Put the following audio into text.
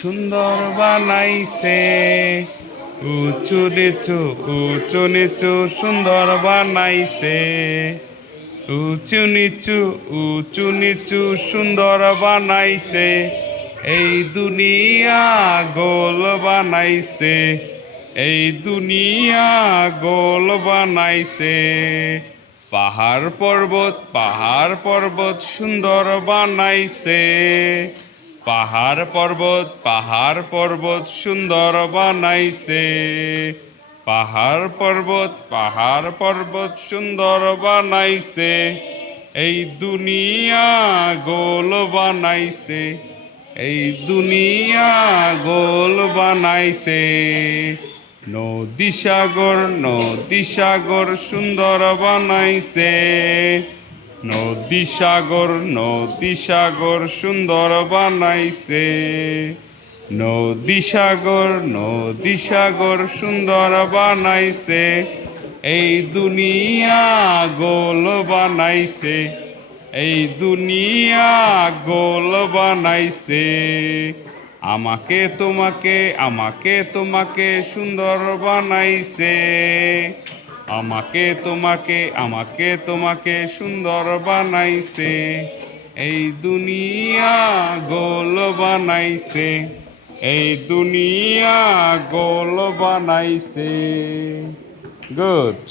সুন্দর বানাইছে। উঁচু নিচু সুন্দর বানাইছে। উঁচু নিচু সুন্দর বানাইছে। এই দুনিয়া গোল বানাইছে। এই দুনিয়া গোল বানাইছে। পাহাড় পর্বত সুন্দর বানাইছে। পাহাড় পর্বত সুন্দর বানাইছে। পাহাড় পর্বত সুন্দর বানাইছে। এই দুনিয়া গোল বানাইছে। এই দুনিয়া গোল বানাইছে। নদী সাগর সুন্দর বানাইছে। নদী সাগর সুন্দর বানাইছে। নদী সাগর সুন্দর বানাইছে। এই দুনিয়া গোল বানাইছে। এই দুনিয়া গোল বানাইছে। আমাকে তোমাকে সুন্দর বানাইছে। আমাকে তোমাকে সুন্দর বানাইছে। এই দুনিয়া গোল বানাইছে। এই দুনিয়া গোল বানাইছে। গুড।